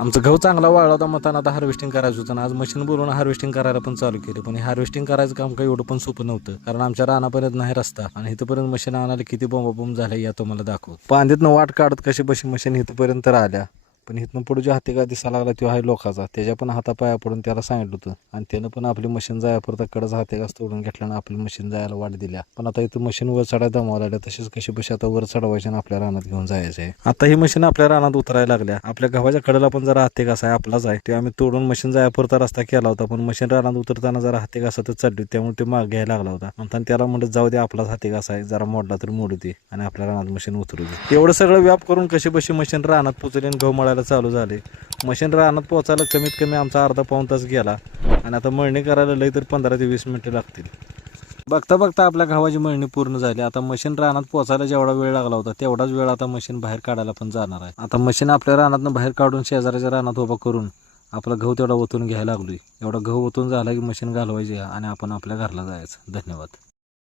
आमचं गहू चांगला वाळला होता, मग आता हार्वेस्टिंग करायचं होतं. आज मशीन बोलवून हार्वेस्टिंग करायला पण चालू केली. पण हे हार्वेस्टिंग करायचं काम काही एवढं पण सोपं नव्हतं, कारण आमच्या रानापर्यंत नाही रस्ता आणि इथपर्यंत मशीन आणायला किती बोंबाबोंब झाले या तुम्हाला दाखवू. पांदीतनं वाट काढत कशी बशी मशीन इथपर्यंत आल्या. पण इथनं पुढे जो हाती का दिसायला लागला तो आहे लोकाचा. त्याच्या पण हातापाया पडून त्याला सांगितलं होतं आणि त्यानं पण आपली मशीन जायपुरता कडच हाते घास तोडून घेतला आणि आपली मशीन जायला वाट दिल्या. पण आता इथं मशीन वर चढायला दमावला लागल्या. तशीच कशी बशी आता वर चढवायची आणि आपल्या रानात घेऊन जायचं आहे. आता ही मशीन आपल्या रानात उतरायला लागल्या. आपल्या गव्हाच्या कडेला पण जरा हाते घास आहे आपलाच आहे. ते आम्ही तोडून मशीन जायपुरता रस्ता केला होता, पण मशीन रानात उतरताना जरा हाते घासातच चढली, त्यामुळे ते माग घ्यायला लागला होता. म्हणताना त्याला म्हणत जाऊ दे, आपलाच हाते घास आहे, जरा मोडला तर मोडू दे आणि आपल्या रानात मशीन उतरू दे. एवढं सगळं व्याप करून कशी बशी मशीन रानात पोचली आणि गहू मळायला चालू झाले. मशीन रानात पोचायला कमीत कमी आमचा अर्धा पाऊण तास गेला आणि आता मळणी करायला लई तर 15 ते 20 मिनिटं लागतील. बघता बघता आपल्या गव्हाची मळणी पूर्ण झाली. आता मशीन रानात पोचायला जेवढा वेळ लागला होता तेवढाच वेळ आता मशीन बाहेर काढायला पण जाणार आहे. आता मशीन आपल्या रानातनं बाहेर काढून शेजाऱ्याच्या रानात उभा करून आपला गहू तेवढा ओतून घ्यायला लागलोय. एवढा गहू ओतून झाला की मशीन घालवायची आणि आपण आपल्या घरला जायचं. धन्यवाद.